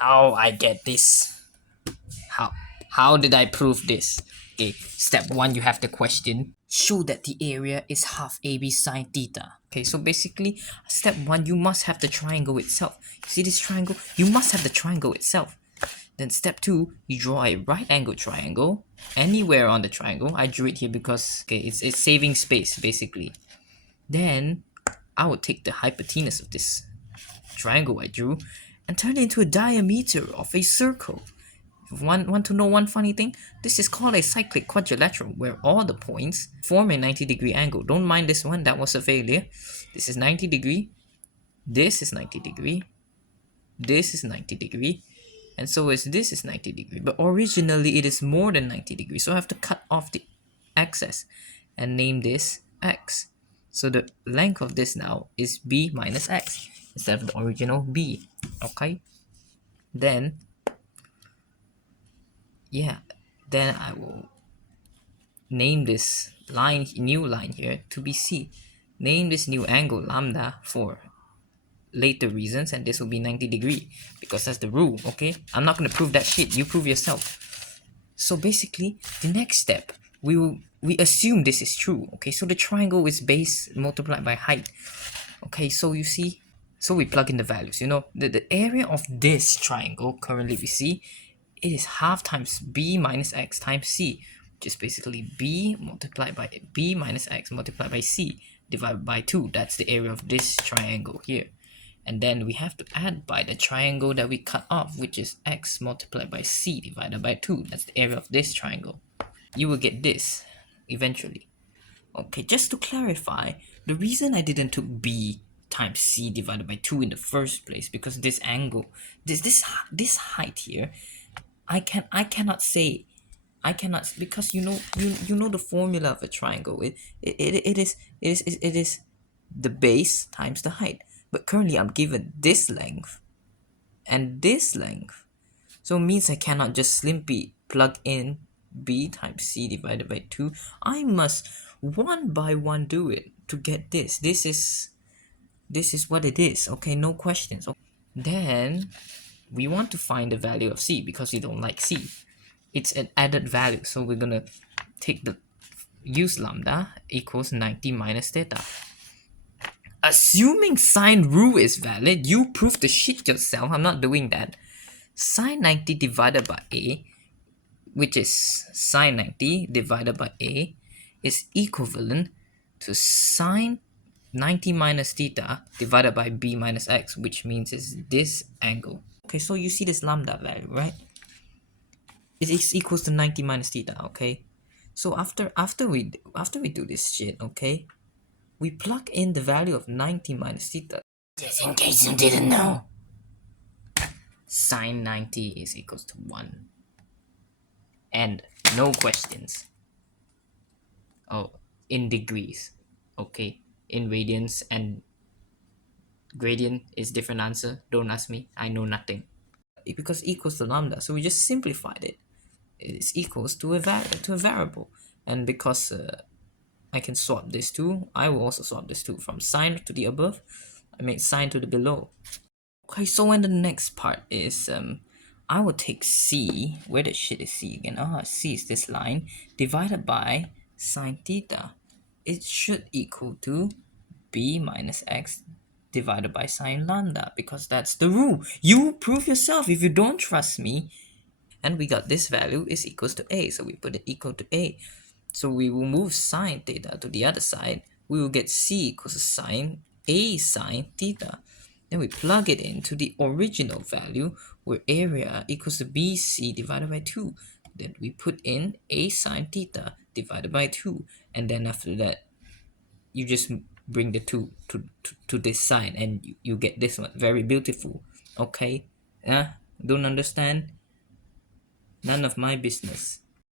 how I get this. How how did I prove this? Okay, step one, you have the question. Show that the area is half AB sine theta. Okay, so basically, step one, you must have the triangle itself. You see this triangle? You must have the triangle itself. Then step two, you draw a right angle triangle anywhere on the triangle. I drew it here because okay, it's saving space basically. Then I would take the hypotenuse of this triangle I drew and turn it into a diameter of a circle. Want to know one funny thing? This is called a cyclic quadrilateral where all the points form a 90-degree angle. Don't mind this one, that was a failure. This is 90 degree, this is 90 degree, this is 90 degree, and so this is 90 degree. But originally it is more than 90 degrees, so I have to cut off the axis and name this x. So the length of this now is b minus x instead of the original b. Okay, then yeah, then I will name this line, new line here, to be c. Name this new angle lambda for later reasons, and this will be 90 degree because that's the rule. Okay, I'm not going to prove that shit, you prove yourself. So basically the next step, we assume this is true. Okay, so the triangle is base multiplied by height. Okay, so you see, so we plug in the values. You know, the area of this triangle currently we see it is half times b minus x times c, which is basically b multiplied by b minus x multiplied by c divided by 2. That's the area of this triangle here. And then we have to add by the triangle that we cut off, which is x multiplied by c divided by 2. That's the area of this triangle. You will get this eventually. Okay, just to clarify, the reason I didn't took b times c divided by 2 in the first place, because this angle, this height here, I cannot say, because you know the formula of a triangle. It is the base times the height. But currently I'm given this length and this length, so it means I cannot just simply plug in b times c divided by 2. I must one by one do it to get this. This is what it is. Okay, no questions. Then we want to find the value of c because we don't like c. It's an added value, so we're gonna take the use lambda equals 90 minus theta. Assuming sine rule is valid, you prove the shit yourself. I'm not doing that. Sine 90 divided by a, which is sine 90 divided by a, is equivalent to sine 90 minus theta divided by b minus x, which means it's this angle. Okay, so you see this lambda value, right? It is equals to 90 minus theta. Okay, so after we do this shit, okay, we plug in the value of 90 minus theta. Just in case you didn't know, sine 90 is equals to 1. And no questions. Oh, in degrees. Okay, in radians and gradient is different answer. Don't ask me, I know nothing. Because equals to lambda, so we just simplified it. It is equals to a variable, and because I can swap this too, I will also swap this too. From sine to the above, I make sine to the below. Okay, so when the next part is I will take c, where the shit is c again? C is this line, divided by sine theta. It should equal to b minus x divided by sine lambda, because that's the rule. You prove yourself if you don't trust me. And we got this value is equals to a, so we put it equal to a. So we will move sine theta to the other side. We will get c equals to sine a sine theta. Then we plug it into the original value where area equals to bc divided by 2. Then we put in a sine theta divided by 2. And then after that, you just bring the 2 to this side and you get this one. Very beautiful. Okay? Don't understand? None of my business.